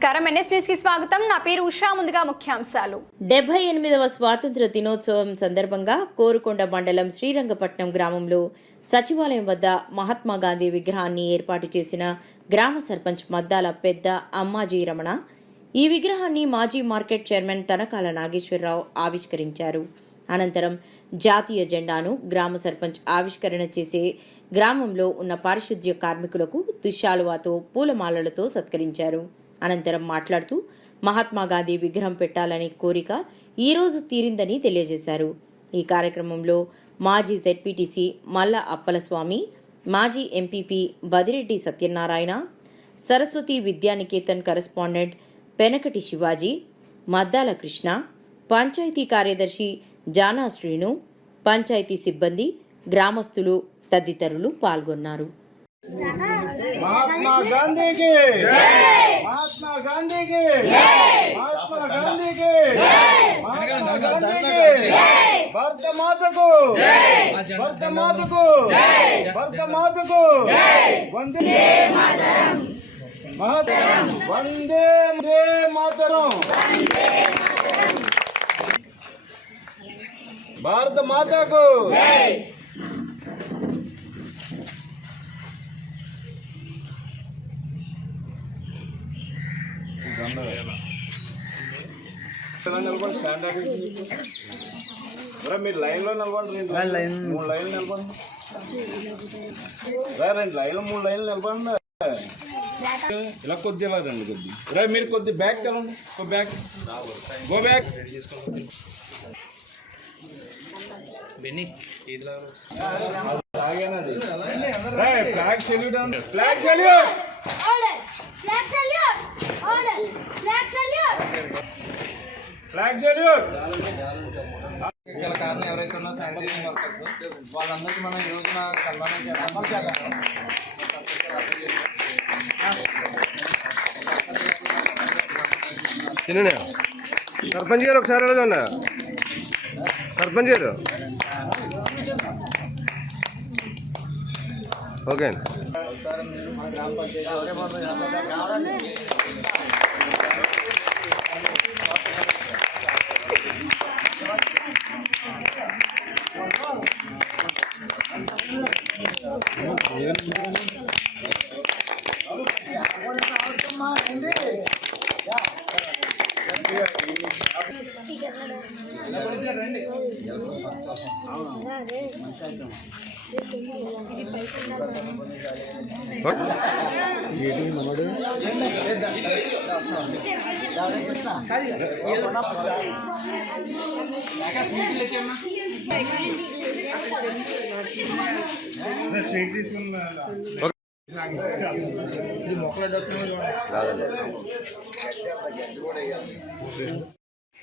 నమస్కారం NS news కి స్వాగతం. నా పేరు ఉషా. ముందుగా ముఖ్యాంశాలు. 78వ స్వాతంత్ర దినోత్సవం సందర్భంగా కోరుకొండ మండలం శ్రీరంగపట్నం గ్రామంలో సచివాలయం వద్ద మహాత్మా గాంధీ విగ్రహాన్ని ఏర్పాటు చేసిన గ్రామ సర్పంచ్ మద్దాల పెద్ద అమ్మాజీ రమణ ఈ విగ్రహాన్ని మాజీ మార్కెట్ చైర్మన్ తనకాల నాగేశ్వరరావు ఆవిష్కరించారు. అనంతరం జాతీయ జెండాను గ్రామ సర్పంచ్ ఆవిష్కరణ చేసే గ్రామంలో ఉన్న పారిశుద్ధ్య కార్మికులకు దుశ్శాలువాతో పూలమాలలతో సత్కరించారు. అనంతరం మాట్లాడుతూ మహాత్మా గాంధీ విగ్రహం పెట్టాలనే కోరిక ఈ రోజు తీరిందని తెలియజేశారు. ఈ కార్యక్రమంలో మాజీ జెడ్పీటీసీ మల్ల అప్పలస్వామి, మాజీ ఎంపీపీ బదిరెడ్డి సత్యనారాయణ, సరస్వతి విద్యానికేతన్ కరెస్పాండెంట్ పెనకటి శివాజీ, మద్దాల కృష్ణ, పంచాయతీ కార్యదర్శి జానా శ్రీను, పంచాయతీ సిబ్బంది, గ్రామస్తులు తదితరులు పాల్గొన్నారు. महात्मा गांधी की महात्मा गांधी की महात्मा गांधी की महात्मा गांधी की भारत माता को भारत माता को भारत माता को वंदे मातरम वंदे मातरम भारत माता को మీరు లైన్ లో నిలబడి మూడు లైన్లు నిలబడి రెండు లైన్లు మూడు లైన్లు నిలబడి ఇలా కొద్దిగా రండి కొద్ది రే మీరు కొద్ది బ్యాక్ కలండి back go back flag salute flag salute flag salute గల కారణం ఎవరైతే ఉన్నా శానిటైజింగ్ వర్కర్స్ వాళ్ళందరికీ మనం ఈ రోజున సన్మానం చేస్తాం. సర్పంచ్ గారు ఒకసారి వెళ్ళదా సర్పంచ్ గారు ఓకే అండి. మన గ్రామ పంచాయతీ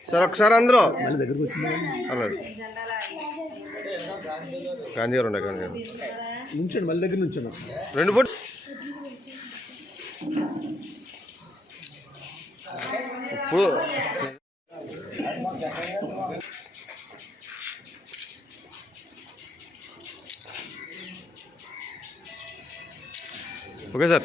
సార్ ఒకసారి అందరూ గాంధీ గారు గాంధీ గారు నుంచండి మళ్ళీ దగ్గర నుంచండి రెండు ఫుట్ ఇప్పుడు ఓకే సార్.